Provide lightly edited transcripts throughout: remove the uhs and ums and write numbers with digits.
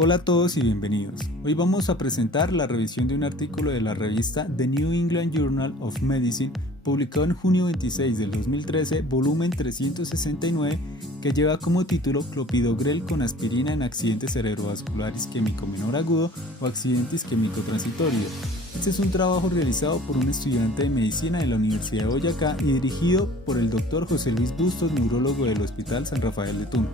Hola a todos y bienvenidos. Hoy vamos a presentar la revisión de un artículo de la revista The New England Journal of Medicine, publicado en junio 26 del 2013, volumen 369, que lleva como título Clopidogrel con aspirina en accidente cerebrovascular isquémico menor agudo o accidente isquémico transitorio. Este es un trabajo realizado por un estudiante de medicina de la Universidad de Boyacá y dirigido por el Dr. José Luis Bustos, neurólogo del Hospital San Rafael de Tuna.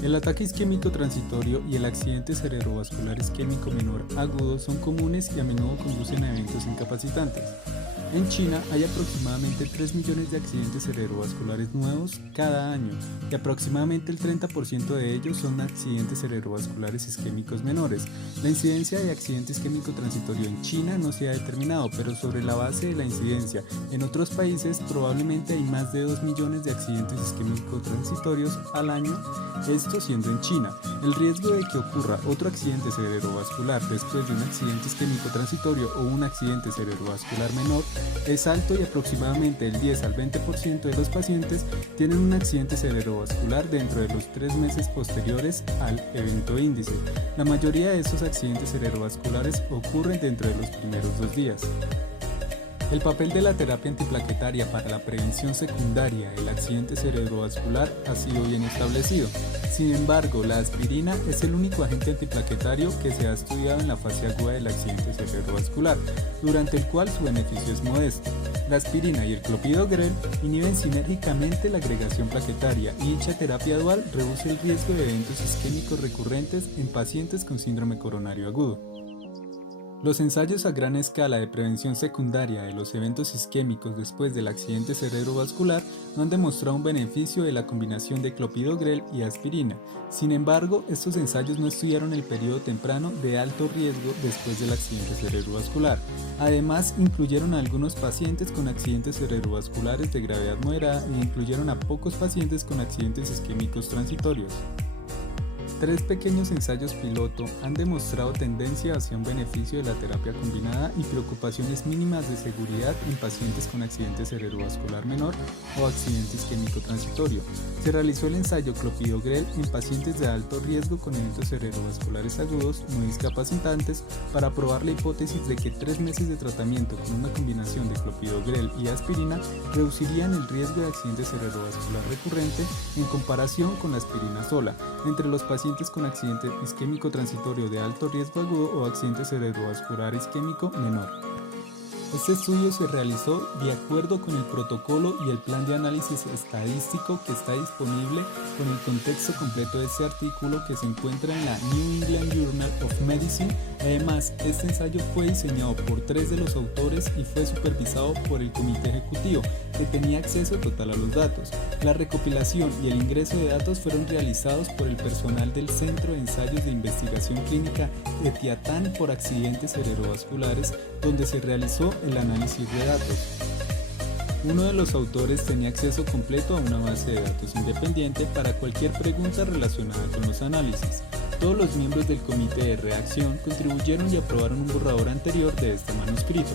El ataque isquémico transitorio y el accidente cerebrovascular isquémico menor agudo son comunes y a menudo conducen a eventos incapacitantes. En China hay aproximadamente 3 millones de accidentes cerebrovasculares nuevos cada año y aproximadamente el 30% de ellos son accidentes cerebrovasculares isquémicos menores. La incidencia de accidente isquémico transitorio en China no se ha determinado, pero sobre la base de la incidencia en otros países probablemente hay más de 2 millones de accidentes isquémicos transitorios al año, esto siendo en China. El riesgo de que ocurra otro accidente cerebrovascular después de un accidente isquémico transitorio o un accidente cerebrovascular menor es alto y aproximadamente el 10 al 20% de los pacientes tienen un accidente cerebrovascular dentro de los 3 meses posteriores al evento índice. La mayoría de estos accidentes cerebrovasculares ocurren dentro de los primeros 2 días. El papel de la terapia antiplaquetaria para la prevención secundaria del accidente cerebrovascular ha sido bien establecido. Sin embargo, la aspirina es el único agente antiplaquetario que se ha estudiado en la fase aguda del accidente cerebrovascular, durante el cual su beneficio es modesto. La aspirina y el clopidogrel inhiben sinérgicamente la agregación plaquetaria y dicha terapia dual reduce el riesgo de eventos isquémicos recurrentes en pacientes con síndrome coronario agudo. Los ensayos a gran escala de prevención secundaria de los eventos isquémicos después del accidente cerebrovascular no han demostrado un beneficio de la combinación de clopidogrel y aspirina. Sin embargo, estos ensayos no estudiaron el periodo temprano de alto riesgo después del accidente cerebrovascular. Además, incluyeron a algunos pacientes con accidentes cerebrovasculares de gravedad moderada e incluyeron a pocos pacientes con accidentes isquémicos transitorios. 3 pequeños ensayos piloto han demostrado tendencia hacia un beneficio de la terapia combinada y preocupaciones mínimas de seguridad en pacientes con accidente cerebrovascular menor o accidente isquémico transitorio. Se realizó el ensayo clopidogrel en pacientes de alto riesgo con eventos cerebrovasculares agudos no discapacitantes para probar la hipótesis de que 3 meses de tratamiento con una combinación de clopidogrel y aspirina reducirían el riesgo de accidente cerebrovascular recurrente en comparación con la aspirina sola entre los pacientes con accidente isquémico transitorio de alto riesgo agudo o accidente cerebrovascular isquémico menor. Este estudio se realizó de acuerdo con el protocolo y el plan de análisis estadístico que está disponible con el contexto completo de este artículo que se encuentra en la New England Journal of Medicine. Además, este ensayo fue diseñado por 3 de los autores y fue supervisado por el comité ejecutivo, que tenía acceso total a los datos. La recopilación y el ingreso de datos fueron realizados por el personal del Centro de Ensayos de Investigación Clínica Etiatán por Accidentes Cerebrovasculares, donde se realizó el análisis de datos. Uno de los autores tenía acceso completo a una base de datos independiente para cualquier pregunta relacionada con los análisis. Todos los miembros del comité de reacción contribuyeron y aprobaron un borrador anterior de este manuscrito,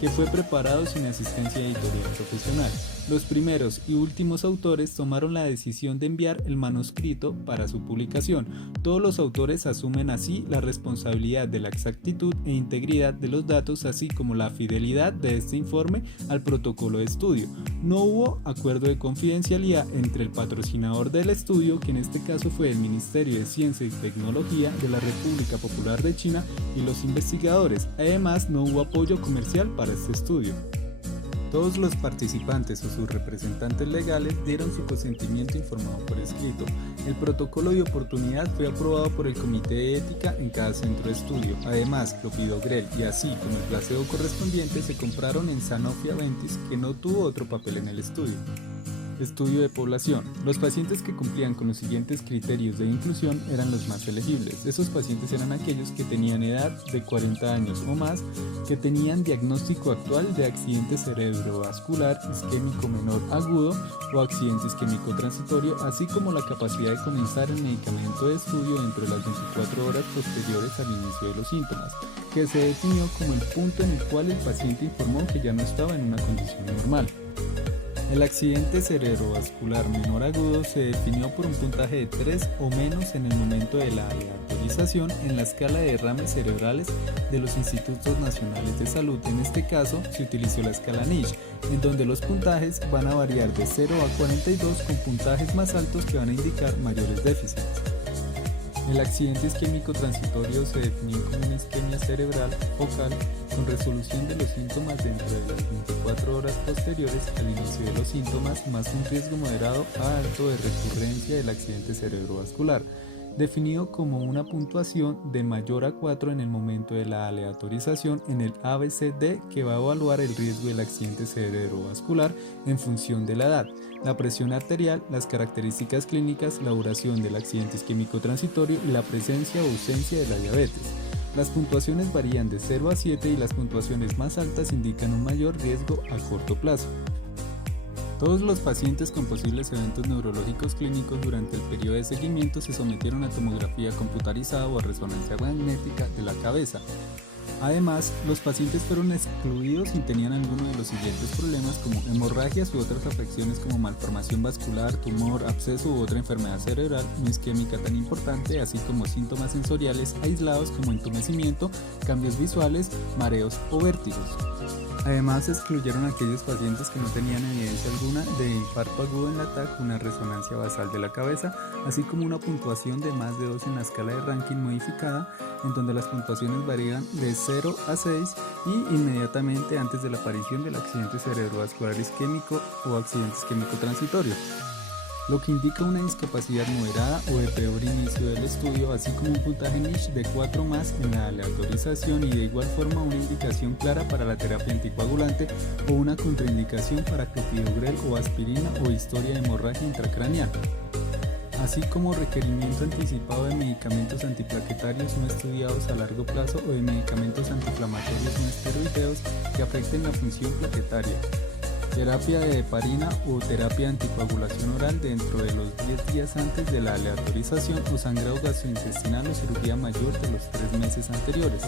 que fue preparado sin asistencia editorial profesional. Los primeros y últimos autores tomaron la decisión de enviar el manuscrito para su publicación. Todos los autores asumen así la responsabilidad de la exactitud e integridad de los datos, así como la fidelidad de este informe al protocolo de estudio. No hubo acuerdo de confidencialidad entre el patrocinador del estudio, que en este caso fue el Ministerio de Ciencia y Tecnología de la República Popular de China, y los investigadores. Además, no hubo apoyo comercial para este estudio. Todos los participantes o sus representantes legales dieron su consentimiento informado por escrito. El protocolo de oportunidad fue aprobado por el Comité de Ética en cada centro de estudio. Además, clopidogrel y así como el placebo correspondiente se compraron en Sanofi Aventis, que no tuvo otro papel en el estudio. Estudio de población. Los pacientes que cumplían con los siguientes criterios de inclusión eran los más elegibles. Esos pacientes eran aquellos que tenían edad de 40 años o más, que tenían diagnóstico actual de accidente cerebrovascular isquémico menor agudo o accidente isquémico transitorio, así como la capacidad de comenzar el medicamento de estudio dentro de las 24 horas posteriores al inicio de los síntomas, que se definió como el punto en el cual el paciente informó que ya no estaba en una condición normal. El accidente cerebrovascular menor agudo se definió por un puntaje de 3 o menos en el momento de la aleatorización en la escala de derrames cerebrales de los Institutos Nacionales de Salud. En este caso, se utilizó la escala Niche, en donde los puntajes van a variar de 0 a 42 con puntajes más altos que van a indicar mayores déficits. El accidente isquémico transitorio se definió como una isquemia cerebral focal con resolución de los síntomas dentro de las 24 horas posteriores al inicio de los síntomas, más un riesgo moderado a alto de recurrencia del accidente cerebrovascular, definido como una puntuación de mayor a 4 en el momento de la aleatorización en el ABCD, que va a evaluar el riesgo del accidente cerebrovascular en función de la edad, la presión arterial, las características clínicas, la duración del accidente isquémico transitorio y la presencia o ausencia de la diabetes. Las puntuaciones varían de 0 a 7 y las puntuaciones más altas indican un mayor riesgo a corto plazo. Todos los pacientes con posibles eventos neurológicos clínicos durante el periodo de seguimiento se sometieron a tomografía computarizada o a resonancia magnética de la cabeza. Además, los pacientes fueron excluidos si tenían alguno de los siguientes problemas como hemorragias u otras afecciones como malformación vascular, tumor, absceso u otra enfermedad cerebral no isquémica tan importante, así como síntomas sensoriales aislados como entumecimiento, cambios visuales, mareos o vértigos. Además, se excluyeron a aquellos pacientes que no tenían evidencia alguna de infarto agudo en la TAC, una resonancia basal de la cabeza, así como una puntuación de más de 2 en la escala de Rankin modificada, en donde las puntuaciones varían de 0 a 6 y inmediatamente antes de la aparición del accidente cerebrovascular isquémico o accidente isquémico transitorio, lo que indica una discapacidad moderada o de peor inicio del estudio, así como un puntaje Niche de 4 más en la aleatorización y de igual forma una indicación clara para la terapia anticoagulante o una contraindicación para clopidogrel o aspirina o historia de hemorragia intracraneal, así como requerimiento anticipado de medicamentos antiplaquetarios no estudiados a largo plazo o de medicamentos antiinflamatorios no esteroideos que afecten la función plaquetaria, terapia de heparina o terapia de anticoagulación oral dentro de los 10 días antes de la aleatorización o sangrado gastrointestinal o cirugía mayor de los 3 meses anteriores.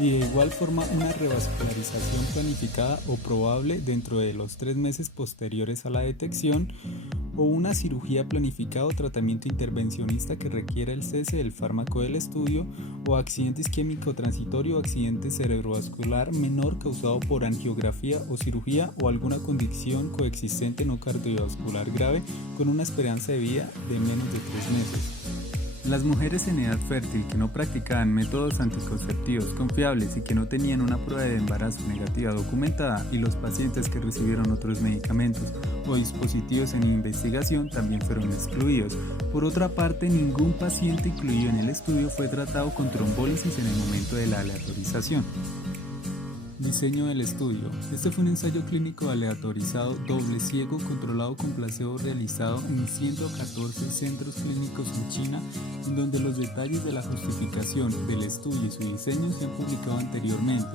Y de igual forma una revascularización planificada o probable dentro de los 3 meses posteriores a la detección o una cirugía planificada o tratamiento intervencionista que requiera el cese del fármaco del estudio o accidente isquémico transitorio o accidente cerebrovascular menor causado por angiografía o cirugía o alguna condición coexistente no cardiovascular grave con una esperanza de vida de menos de 3 meses. Las mujeres en edad fértil que no practicaban métodos anticonceptivos confiables y que no tenían una prueba de embarazo negativa documentada y los pacientes que recibieron otros medicamentos o dispositivos en investigación también fueron excluidos. Por otra parte, ningún paciente incluido en el estudio fue tratado con trombólisis en el momento de la aleatorización. Diseño del estudio. Este fue un ensayo clínico aleatorizado doble ciego controlado con placebo realizado en 114 centros clínicos en China, en donde los detalles de la justificación del estudio y su diseño se han publicado anteriormente.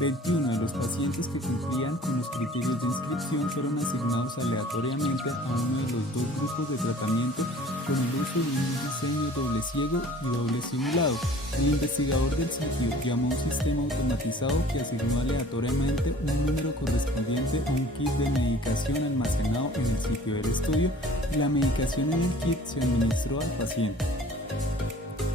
21 de los pacientes que cumplían con los criterios de inscripción fueron asignados aleatoriamente a uno de los 2 grupos de tratamiento con el uso de un diseño doble ciego y doble simulado. El investigador del sitio llamó a un sistema automatizado que asignó aleatoriamente un número correspondiente a un kit de medicación almacenado en el sitio del estudio y la medicación en el kit se administró al paciente.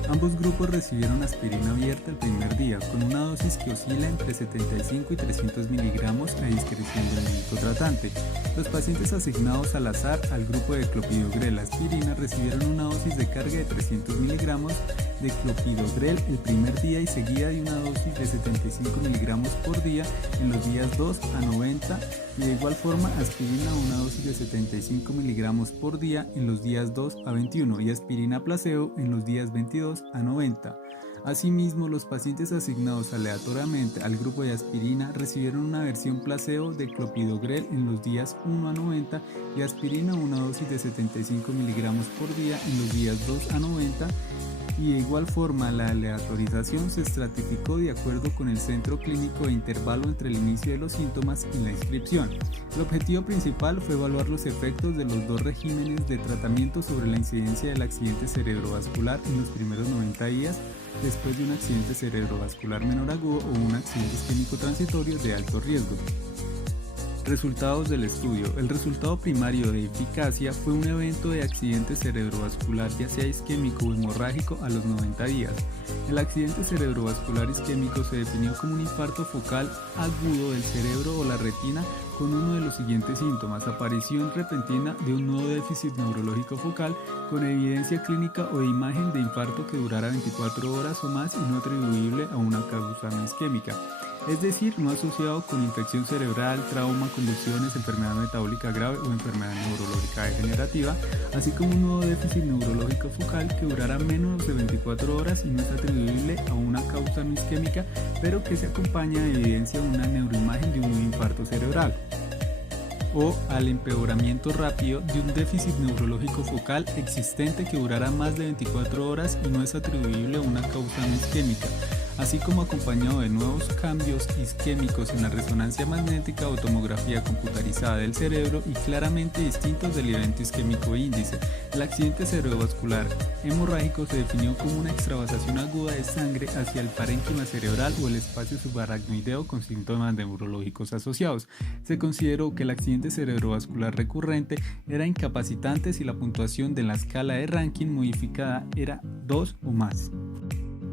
Ambos grupos recibieron aspirina abierta el primer día, con una dosis que oscila entre 75 y 300 miligramos a discreción del médico tratante. Los pacientes asignados al azar al grupo de clopidogrel aspirina recibieron una dosis de carga de 300 miligramos de clopidogrel el primer día y seguida de una dosis de 75 miligramos por día en los días 2 a 90 y de igual forma aspirina una dosis de 75 miligramos por día en los días 2 a 21 y aspirina placebo en los días 22 a 90. Asimismo, los pacientes asignados aleatoriamente al grupo de aspirina recibieron una versión placebo de clopidogrel en los días 1 a 90 y aspirina una dosis de 75 miligramos por día en los días 2 a 90 y de igual forma la aleatorización se estratificó de acuerdo con el centro clínico e intervalo entre el inicio de los síntomas y la inscripción. El objetivo principal fue evaluar los efectos de los 2 regímenes de tratamiento sobre la incidencia del accidente cerebrovascular en los primeros 90 días después de un accidente cerebrovascular menor agudo o un accidente isquémico transitorio de alto riesgo. Resultados del estudio. El resultado primario de eficacia fue un evento de accidente cerebrovascular, ya sea isquémico o hemorrágico, a los 90 días. El accidente cerebrovascular isquémico se definió como un infarto focal agudo del cerebro o la retina con uno de los siguientes síntomas: aparición repentina de un nuevo déficit neurológico focal con evidencia clínica o de imagen de infarto que durara 24 horas o más y no atribuible a una causa no isquémica, es decir, no asociado con infección cerebral, trauma, convulsiones, enfermedad metabólica grave o enfermedad neurológica degenerativa, así como un nuevo déficit neurológico focal que durara menos de 24 horas y no es atribuible a una causa no isquémica, pero que se acompaña de evidencia de una neuroimagen de un nuevo infarto cerebral, o al empeoramiento rápido de un déficit neurológico focal existente que durara más de 24 horas y no es atribuible a una causa no isquémica, así como acompañado de nuevos cambios isquémicos en la resonancia magnética o tomografía computarizada del cerebro y claramente distintos del evento isquémico índice. El accidente cerebrovascular hemorrágico se definió como una extravasación aguda de sangre hacia el parénquima cerebral o el espacio subaracnoideo con síntomas neurológicos asociados. Se consideró que el accidente cerebrovascular recurrente era incapacitante si la puntuación de la escala de Rankin modificada era 2 o más.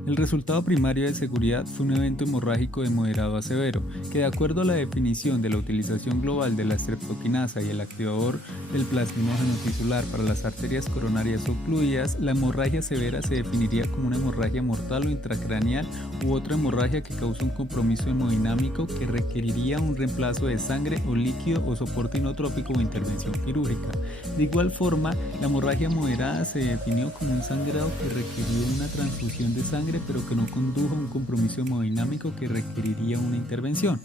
El resultado primario de seguridad fue un evento hemorrágico de moderado a severo, que de acuerdo a la definición de la utilización global de la streptokinasa y el activador del plasminógeno tisular para las arterias coronarias ocluidas, la hemorragia severa se definiría como una hemorragia mortal o intracraneal u otra hemorragia que causa un compromiso hemodinámico que requeriría un reemplazo de sangre o líquido o soporte inotrópico o intervención quirúrgica. De igual forma, la hemorragia moderada se definió como un sangrado que requirió una transfusión de sangre pero que no condujo a un compromiso hemodinámico que requeriría una intervención.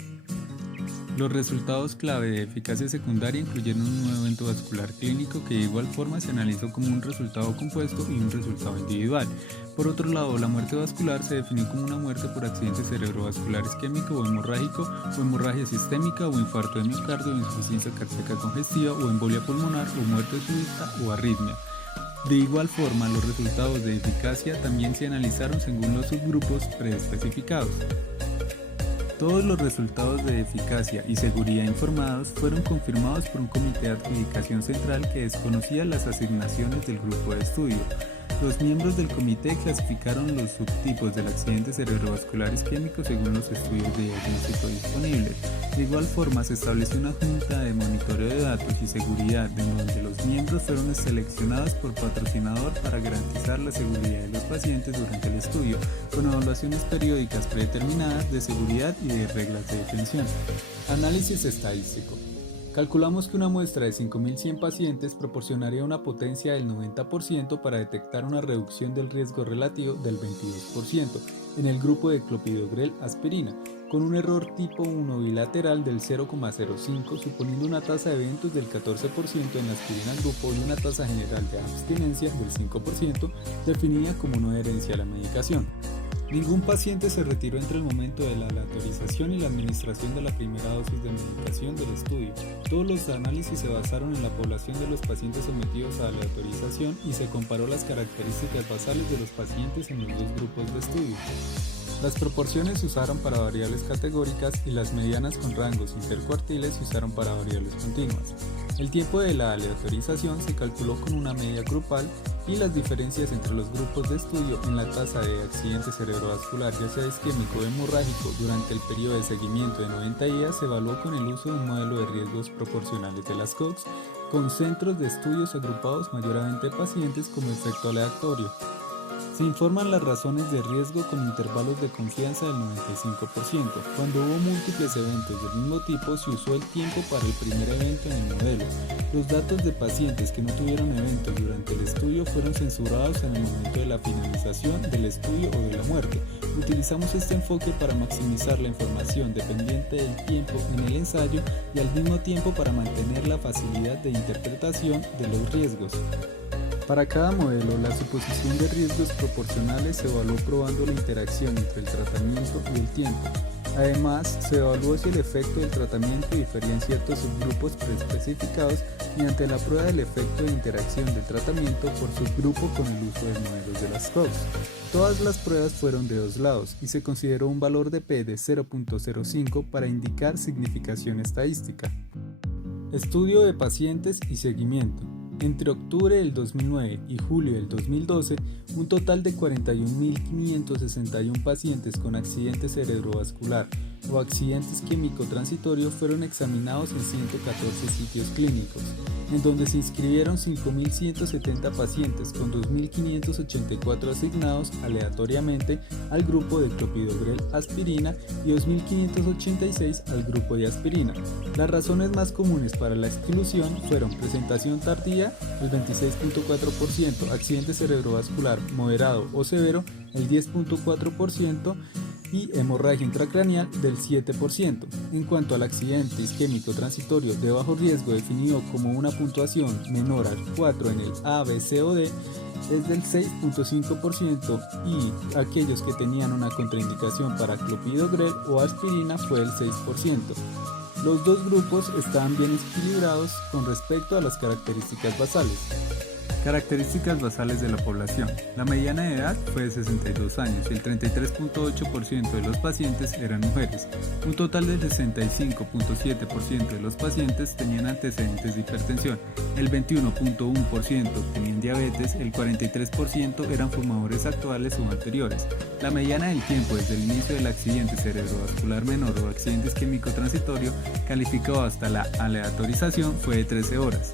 Los resultados clave de eficacia secundaria incluyeron un nuevo evento vascular clínico que de igual forma se analizó como un resultado compuesto y un resultado individual. Por otro lado, la muerte vascular se definió como una muerte por accidente cerebrovascular isquémico o hemorrágico, o hemorragia sistémica, o infarto de miocardio, o insuficiencia cardíaca congestiva, o embolia pulmonar, o muerte súbita o arritmia. De igual forma, los resultados de eficacia también se analizaron según los subgrupos preespecificados. Todos los resultados de eficacia y seguridad informados fueron confirmados por un comité de adjudicación central que desconocía las asignaciones del grupo de estudio. Los miembros del comité clasificaron los subtipos del accidente cerebrovascular isquémico según los estudios de diagnóstico disponibles. De igual forma, se estableció una junta de monitoreo de datos y seguridad en donde los miembros fueron seleccionados por patrocinador para garantizar la seguridad de los pacientes durante el estudio, con evaluaciones periódicas predeterminadas de seguridad y de reglas de detención. Análisis estadístico. Calculamos que una muestra de 5.100 pacientes proporcionaría una potencia del 90% para detectar una reducción del riesgo relativo del 22% en el grupo de clopidogrel aspirina, con un error tipo 1 bilateral del 0,05, suponiendo una tasa de eventos del 14% en la aspirina grupo y una tasa general de abstinencia del 5%, definida como no adherencia a la medicación. Ningún paciente se retiró entre el momento de la aleatorización y la administración de la primera dosis de medicación del estudio. Todos los análisis se basaron en la población de los pacientes sometidos a aleatorización y se comparó las características basales de los pacientes en los dos grupos de estudio. Las proporciones se usaron para variables categóricas y las medianas con rangos intercuartiles se usaron para variables continuas. El tiempo de la aleatorización se calculó con una media grupal y las diferencias entre los grupos de estudio en la tasa de accidente cerebrovascular, ya sea isquémico o hemorrágico, durante el periodo de seguimiento de 90 días se evaluó con el uso de un modelo de riesgos proporcionales de las Cox, con centros de estudios agrupados mayormente de pacientes como efecto aleatorio. Se informan las razones de riesgo con intervalos de confianza del 95%. Cuando hubo múltiples eventos del mismo tipo, se usó el tiempo para el primer evento en el modelo. Los datos de pacientes que no tuvieron eventos durante el estudio fueron censurados en el momento de la finalización del estudio o de la muerte. Utilizamos este enfoque para maximizar la información dependiente del tiempo en el ensayo y al mismo tiempo para mantener la facilidad de interpretación de los riesgos. Para cada modelo, la suposición de riesgos proporcionales se evaluó probando la interacción entre el tratamiento y el tiempo. Además, se evaluó si el efecto del tratamiento difería en ciertos subgrupos preespecificados mediante la prueba del efecto de interacción del tratamiento por subgrupo con el uso de modelos de las Cox. Todas las pruebas fueron de dos lados y se consideró un valor de P de 0.05 para indicar significación estadística. Estudio de pacientes y seguimiento. Entre octubre del 2009 y julio del 2012, un total de 41.561 pacientes con accidente cerebrovascular o accidentes químico-transitorios fueron examinados en 114 sitios clínicos, en donde se inscribieron 5.170 pacientes con 2.584 asignados aleatoriamente al grupo de clopidogrel aspirina y 2.586 al grupo de aspirina. Las razones más comunes para la exclusión fueron presentación tardía, el 26.4%, accidente cerebrovascular moderado o severo, el 10.4%, y hemorragia intracraneal del 7%. En cuanto al accidente isquémico transitorio de bajo riesgo definido como una puntuación menor al 4 en el A, B, C o D, es del 6.5% y aquellos que tenían una contraindicación para clopidogrel o aspirina fue el 6%. Los dos grupos estaban bien equilibrados con respecto a las características basales. Características basales de la población. La mediana de edad fue de 62 años y el 33.8% de los pacientes eran mujeres. Un total del 65.7% de los pacientes tenían antecedentes de hipertensión, el 21.1% tenían diabetes, el 43% eran fumadores actuales o anteriores. La mediana del tiempo desde el inicio del accidente cerebrovascular menor o accidente isquémico transitorio calificado hasta la aleatorización fue de 13 horas.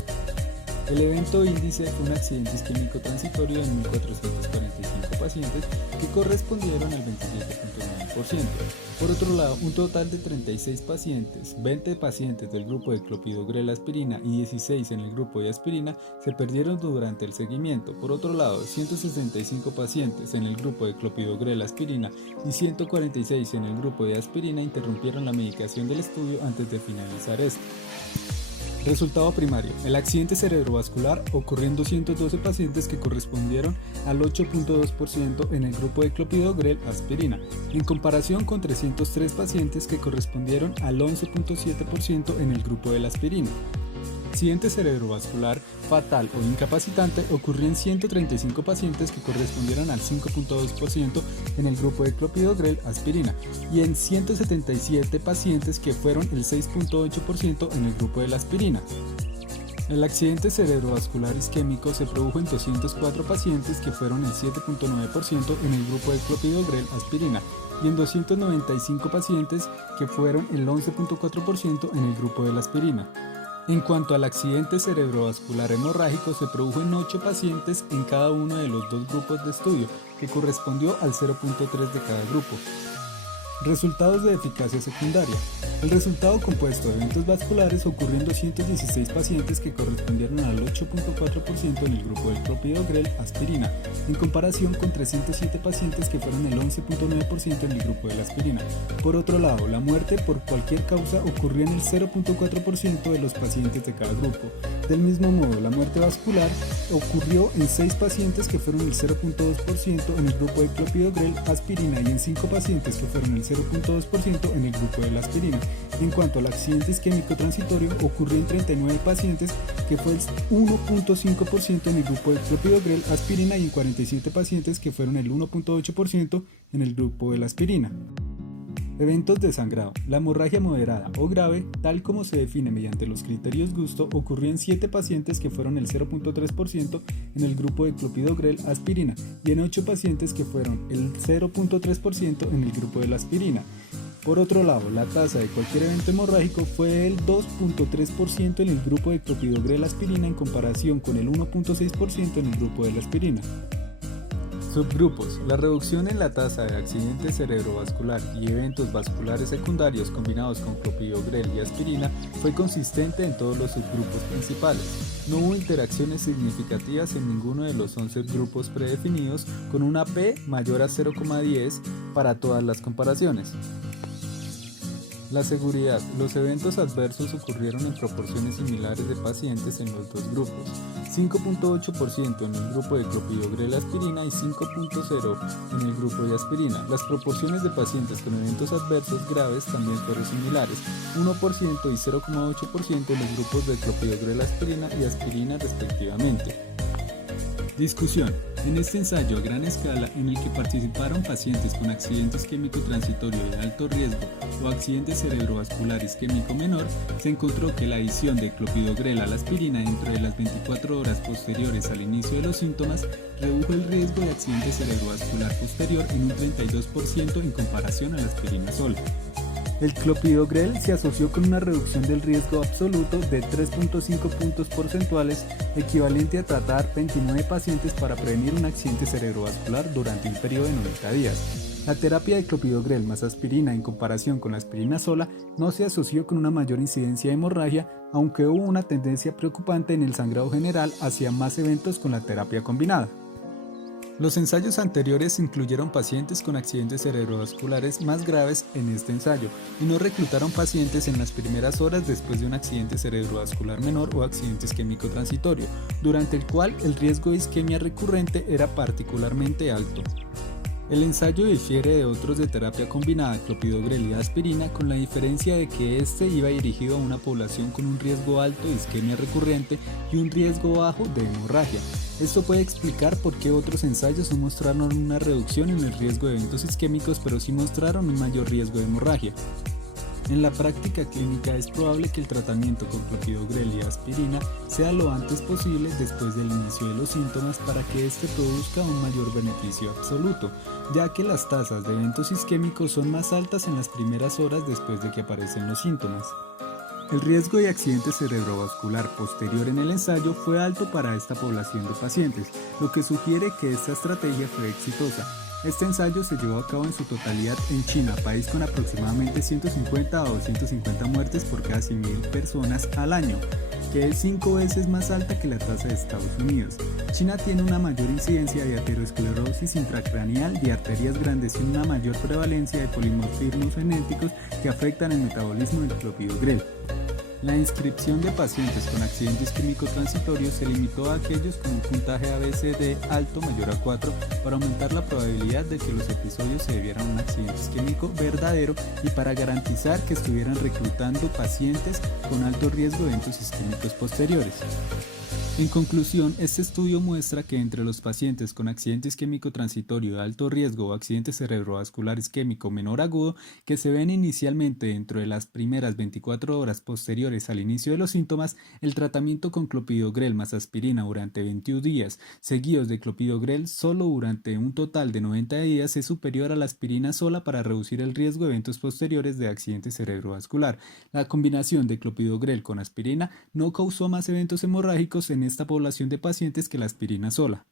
El evento índice fue un accidente isquémico transitorio en 1.445 pacientes que correspondieron al 27.9%. Por otro lado, un total de 36 pacientes, 20 pacientes del grupo de clopidogrel aspirina y 16 en el grupo de aspirina, se perdieron durante el seguimiento. Por otro lado, 165 pacientes en el grupo de clopidogrel aspirina y 146 en el grupo de aspirina interrumpieron la medicación del estudio antes de finalizar este. Resultado primario. El accidente cerebrovascular ocurrió en 212 pacientes que correspondieron al 8.2% en el grupo de clopidogrel aspirina, en comparación con 303 pacientes que correspondieron al 11.7% en el grupo de la aspirina. Accidente cerebrovascular fatal o incapacitante ocurrió en 135 pacientes que correspondieron al 5.2% en el grupo de clopidogrel aspirina y en 177 pacientes que fueron el 6.8% en el grupo de la aspirina. El accidente cerebrovascular isquémico se produjo en 204 pacientes que fueron el 7.9% en el grupo de clopidogrel aspirina y en 295 pacientes que fueron el 11.4% en el grupo de la aspirina. En cuanto al accidente cerebrovascular hemorrágico, se produjo en 8 pacientes en cada uno de los dos grupos de estudio, que correspondió al 0.3 de cada grupo. Resultados de eficacia secundaria. El resultado compuesto de eventos vasculares ocurrió en 216 pacientes que correspondieron al 8.4% en el grupo del clopidogrel aspirina, en comparación con 307 pacientes que fueron el 11.9% en el grupo de la aspirina. Por otro lado, la muerte por cualquier causa ocurrió en el 0.4% de los pacientes de cada grupo. Del mismo modo, la muerte vascular ocurrió en 6 pacientes que fueron el 0.2% en el grupo de clopidogrel aspirina y en 5 pacientes que fueron el 0.2% en el grupo de la aspirina. En cuanto al accidente isquémico transitorio, ocurrió en 39 pacientes que fue el 1.5% en el grupo de clopidogrel aspirina y en 47 pacientes que fueron el 1.8% en el grupo de la aspirina. Eventos de sangrado. La hemorragia moderada o grave, tal como se define mediante los criterios Gusto, ocurrió en 7 pacientes que fueron el 0.3% en el grupo de clopidogrel aspirina y en 8 pacientes que fueron el 0.3% en el grupo de la aspirina. Por otro lado, la tasa de cualquier evento hemorrágico fue del 2.3% en el grupo de clopidogrel aspirina en comparación con el 1.6% en el grupo de la aspirina. Subgrupos. La reducción en la tasa de accidente cerebrovascular y eventos vasculares secundarios combinados con clopidogrel y aspirina fue consistente en todos los subgrupos principales. No hubo interacciones significativas en ninguno de los 11 grupos predefinidos, con una P mayor a 0,10 para todas las comparaciones. La seguridad. Los eventos adversos ocurrieron en proporciones similares de pacientes en los dos grupos, 5.8% en el grupo de clopidogrel aspirina y 5.0% en el grupo de aspirina. Las proporciones de pacientes con eventos adversos graves también fueron similares, 1% y 0,8% en los grupos de clopidogrel aspirina y aspirina respectivamente. Discusión. En este ensayo a gran escala, en el que participaron pacientes con accidente isquémico transitorio de alto riesgo o accidente cerebrovascular isquémico menor, se encontró que la adición de clopidogrel a la aspirina dentro de las 24 horas posteriores al inicio de los síntomas redujo el riesgo de accidente cerebrovascular posterior en un 32% en comparación a la aspirina sola. El clopidogrel se asoció con una reducción del riesgo absoluto de 3.5 puntos porcentuales, equivalente a tratar 29 pacientes para prevenir un accidente cerebrovascular durante un periodo de 90 días. La terapia de clopidogrel más aspirina en comparación con la aspirina sola no se asoció con una mayor incidencia de hemorragia, aunque hubo una tendencia preocupante en el sangrado general hacia más eventos con la terapia combinada. Los ensayos anteriores incluyeron pacientes con accidentes cerebrovasculares más graves en este ensayo y no reclutaron pacientes en las primeras horas después de un accidente cerebrovascular menor o accidente isquémico transitorio, durante el cual el riesgo de isquemia recurrente era particularmente alto. El ensayo difiere de otros de terapia combinada clopidogrel y aspirina con la diferencia de que este iba dirigido a una población con un riesgo alto de isquemia recurrente y un riesgo bajo de hemorragia. Esto puede explicar por qué otros ensayos no mostraron una reducción en el riesgo de eventos isquémicos, pero sí mostraron un mayor riesgo de hemorragia. En la práctica clínica es probable que el tratamiento con clopidogrel y aspirina sea lo antes posible después del inicio de los síntomas para que éste produzca un mayor beneficio absoluto, ya que las tasas de eventos isquémicos son más altas en las primeras horas después de que aparecen los síntomas. El riesgo de accidente cerebrovascular posterior en el ensayo fue alto para esta población de pacientes, lo que sugiere que esta estrategia fue exitosa. Este ensayo se llevó a cabo en su totalidad en China, país con aproximadamente 150 a 250 muertes por cada 100.000 personas al año, que es 5 veces más alta que la tasa de Estados Unidos. China tiene una mayor incidencia de aterosclerosis intracraneal, de arterias grandes y una mayor prevalencia de polimorfismos genéticos que afectan el metabolismo del clopidogrel. La inscripción de pacientes con accidente isquémico transitorio se limitó a aquellos con un puntaje ABCD alto mayor a 4 para aumentar la probabilidad de que los episodios se debieran a un accidente isquémico verdadero y para garantizar que estuvieran reclutando pacientes con alto riesgo de eventos isquémicos posteriores. En conclusión, este estudio muestra que entre los pacientes con accidente isquémico transitorio de alto riesgo o accidente cerebrovascular isquémico menor agudo que se ven inicialmente dentro de las primeras 24 horas posteriores al inicio de los síntomas, el tratamiento con clopidogrel más aspirina durante 21 días, seguidos de clopidogrel solo durante un total de 90 días, es superior a la aspirina sola para reducir el riesgo de eventos posteriores de accidente cerebrovascular. La combinación de clopidogrel con aspirina no causó más eventos hemorrágicos en esta población de pacientes que la aspirina sola.